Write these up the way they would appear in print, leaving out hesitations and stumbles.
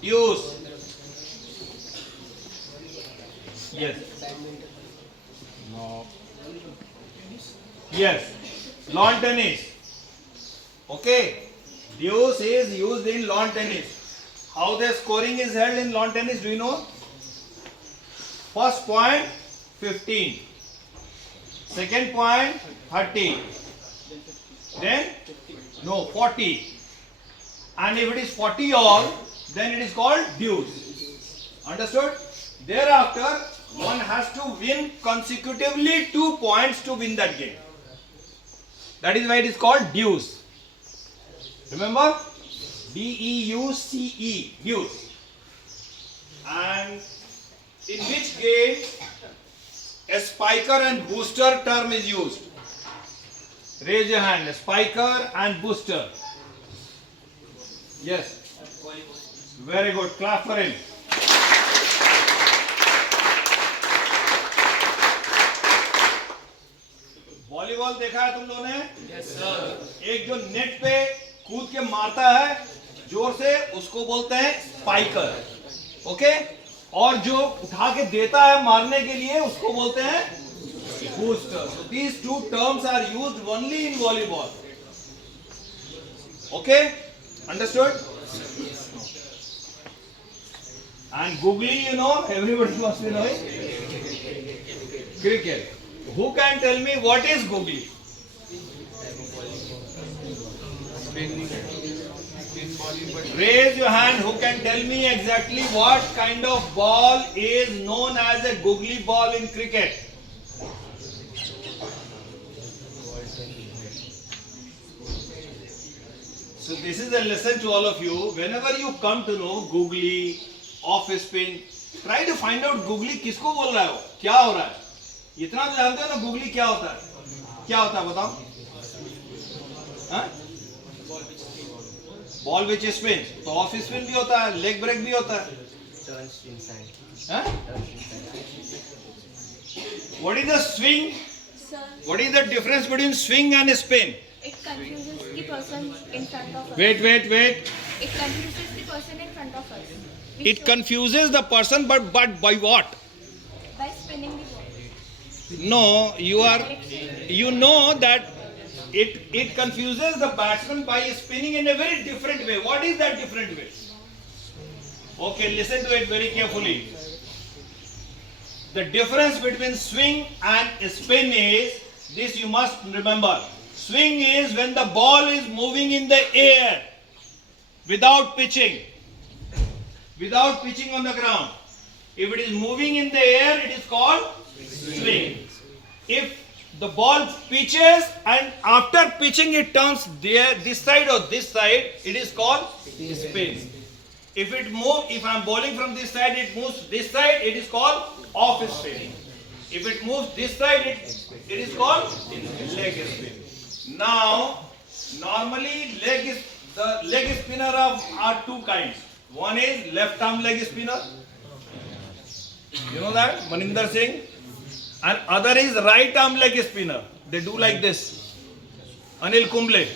Deuce. Yes. No. Yes. Lawn tennis. Okay. Deuce is used in lawn tennis. How the scoring is held in lawn tennis, do you know? First point 15. Second point 30. Then no 40. And if it is 40 all, then it is called deuce. Understood? Thereafter, one has to win consecutively 2 points to win that game. That is why it is called deuce. Remember? D-E-U-C-E, deuce. And in which game a spiker and booster term is used? Raise your hand. A spiker and booster. Yes. Very good. Clap for him. Volleyball देखा है तुम लोगों ने? Yes, sir. एक जो net पे कूद के मारता है जोर से, उसको बोलते हैं स्पाइकर. ओके? और जो उठा के देता है मारने के लिए, उसको बोलते हैं booster. So these two terms are used only in volleyball. Okay? Understood? And googly, you know, everybody must be knowing. Cricket. Who can tell me what is googly? Raise your hand. Who can tell me exactly what kind of ball is known as a googly ball in cricket? So this is a lesson to all of you. Whenever you come to know googly, off spin, try to find out googly किसको बोल रहा है वो, क्या हो रहा है. इतना तो जानते हो ना googly क्या होता है? क्या होता है बताओ? हाँ? Ball which spins. तो off spin भी होता है, leg break भी होता है. Turns inside. हाँ? Turns inside. What is the swing? Sir, What is the difference between swing and spin? it confuses the person in front of us. Wait. It confuses the person in front of us. It confuses the person, but by what? By spinning the ball. No, you know that it confuses the batsman by spinning in a very different way. What is that different way? Okay, listen to it very carefully. The difference between swing and spin is this, you must remember. Swing is when the ball is moving in the air without pitching on the ground. If it is moving in the air, it is called swing. If the ball pitches and after pitching it turns this side or this side, it is called spin. If I am bowling from this side, it moves this side, it is called off spin. If it moves this side, it is called leg spin. Now, normally the leg spinner are two kinds. One is left arm leg spinner. You know that? Maninder Singh. And other is right arm leg spinner. They do like this. Anil Kumble.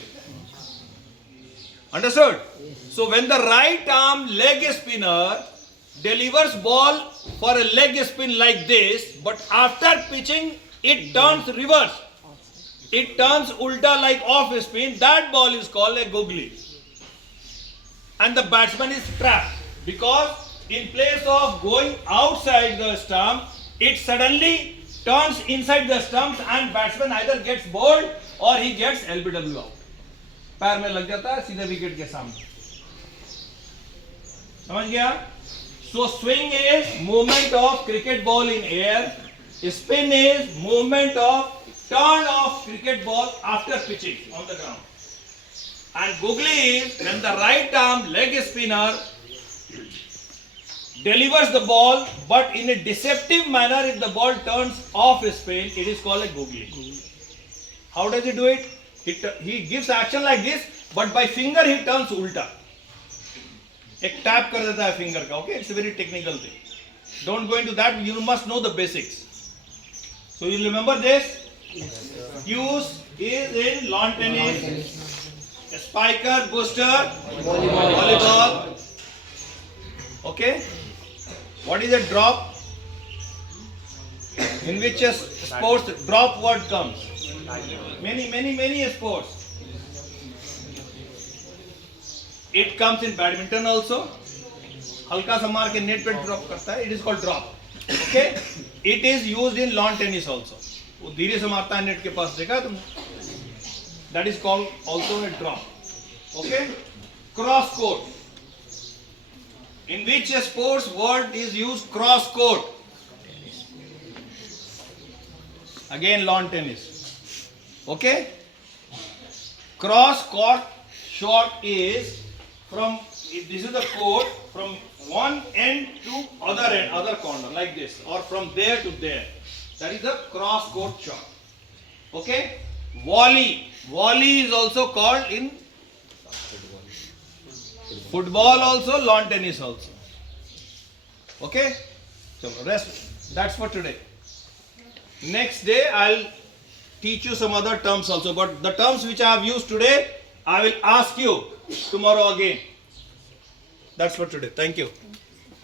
Understood? So when the right arm leg spinner delivers ball for a leg spin like this, but after pitching it turns reverse. It turns ulta like off spin. That ball is called a googly. And the batsman is trapped because in place of going outside the stump, it suddenly turns inside the stumps and batsman either gets bowled or he gets LBW out. पैर में लग जाता है सीधे wicket के सामने. समझ गया? So swing is movement of cricket ball in air. Spin is movement of turn of cricket ball after pitching on the ground. And googly is when the right arm leg spinner delivers the ball, but in a deceptive manner. If the ball turns off spin, it is called a googly. How does he do it? He gives action like this, but by finger he turns ulta. एक tap कर देता है finger का. Okay, it's a very technical thing. Don't go into that. You must know the basics. So you remember this. Use is in lawn tennis, spiker, booster, volleyball. Okay. What is a drop? In which sports drop word comes? Many sports. It comes in badminton also. हल्का सा मार के net पे drop करता है. It is called drop. Okay. It is used in lawn tennis also. वो धीरे से मारता है नेट के पास, देखा तुम? That is called also a drop. Okay. Cross court. In which sports word is used cross court? Again lawn tennis. Okay. Cross court shot is from, if this is the court, from one end to other corner, like this, or from there to there. That is the cross court shot. Okay. Volley is also called in football also, lawn tennis also. Okay. So rest. That's for today. Next day I'll teach you some other terms also, but the terms which I have used today I will ask you tomorrow again. That's for today. Thank you.